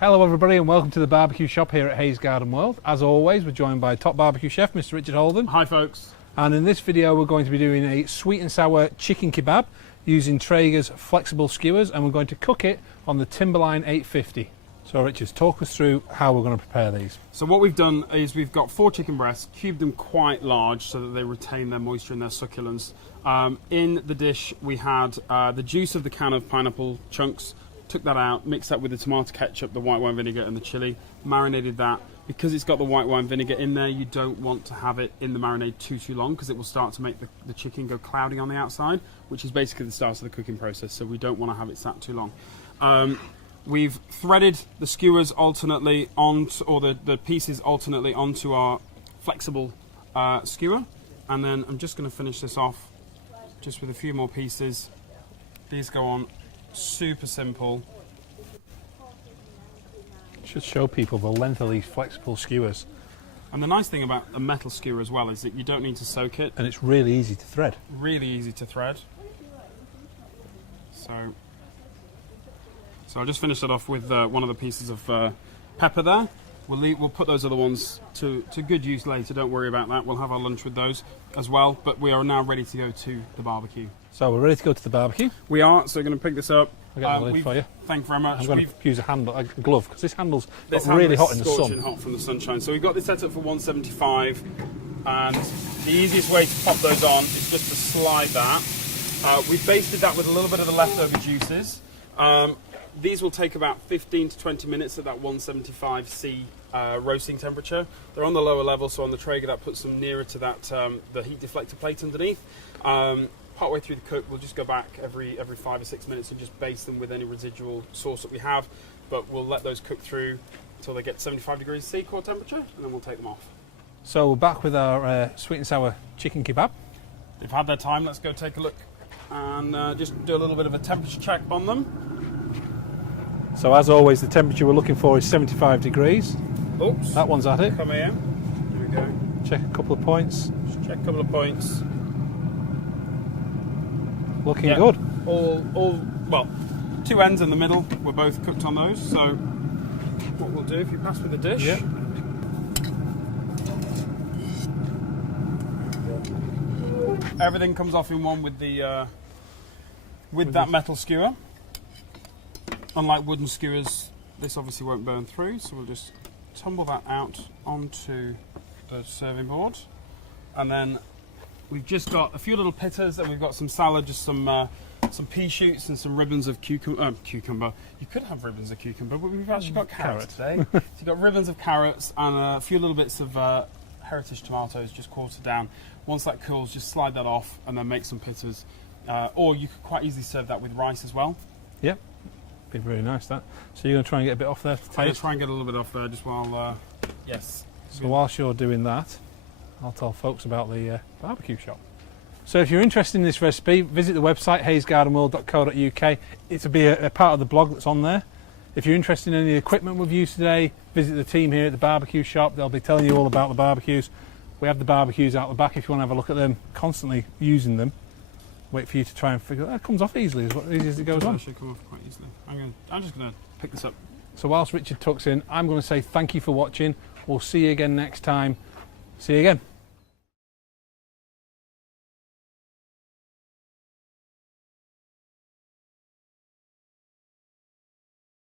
Hello everybody and welcome to the barbecue shop here at Hayes Garden World. As always, we're joined by top barbecue chef Mr. Richard Holden. Hi folks. And in this video we're going to be doing a sweet and sour chicken kebab using Traeger's flexible skewers, and we're going to cook it on the Timberline 850. So Richard, talk us through how we're going to prepare these. So what we've done is we've got 4 chicken breasts, cubed them quite large so that they retain their moisture and their succulence. In the dish we had the juice of the can of pineapple chunks, took that out, mixed that with the tomato ketchup, the white wine vinegar and the chili, marinated that. Because it's got the white wine vinegar in there, you don't want to have it in the marinade too long because it will start to make the chicken go cloudy on the outside, which is basically the start of the cooking process, so we don't want to have it sat too long. We've threaded the skewers alternately onto, or the pieces alternately onto our flexible skewer, and then I'm just going to finish this off just with a few more pieces. These go on super simple. Should show people the length of these flexible skewers. And the nice thing about a metal skewer as well is that you don't need to soak it. And it's really easy to thread. Really easy to thread. So I'll just finish it off with one of the pieces of pepper there. We'll put those other ones to good use later, don't worry about that. We'll have our lunch with those as well, but we are now ready to go to the barbecue. So we're ready to go to the barbecue. We are, so we're going to pick this up. I'll get the lid for you. Thank you very much. I'm going to use a glove because this handle's really hot in the sun. Scorching hot from the sunshine. So we've got this set up for 175, and the easiest way to pop those on is just to slide that. We've basted that with a little bit of the leftover juices. These will take about 15 to 20 minutes at that 175C roasting temperature. They're on the lower level, so on the Traeger that puts them nearer to that the heat deflector plate underneath. Partway through the cook, we'll just go back every 5 or 6 minutes and just baste them with any residual sauce that we have. But we'll let those cook through until they get 75 degrees C core temperature, and then we'll take them off. So we're back with our sweet and sour chicken kebab. They've had their time. Let's go take a look and just do a little bit of a temperature check on them. So as always, the temperature we're looking for is 75 degrees. Oops. That one's at it. Come here. Here we go. Check a couple of points. Just check a couple of points. Looking good. Well, 2 ends in the middle. We're both cooked on those. So what we'll do, if you pass me the dish. Yep. Everything comes off in one with the with that metal skewer. Unlike wooden skewers, this obviously won't burn through, so we'll just tumble that out onto the serving board. And then we've just got a few little pitters, and we've got some salad, just some pea shoots and some ribbons of cucumber. You could have ribbons of cucumber, but we've actually got carrots today. So you've got ribbons of carrots and a few little bits of heritage tomatoes just quartered down. Once that cools, just slide that off and then make some pitters. Or you could quite easily serve that with rice as well. Yep. Be really nice, that. So you're going to try and get a bit off there to taste? I'm going to try and get a little bit off there just while, yes. So whilst you're doing that, I'll tell folks about the barbecue shop. So if you're interested in this recipe, visit the website hayesgardenworld.co.uk. It'll be a part of the blog that's on there. If you're interested in any equipment we've used today, visit the team here at the barbecue shop. They'll be telling you all about the barbecues. We have the barbecues out the back if you want to have a look at them, constantly using them. Wait for you to try and figure that. It comes off easily as it goes on. It should come off quite easily. I'm just going to pick this up. So whilst Richard tucks in, I'm going to say thank you for watching. We'll see you again next time. See you again.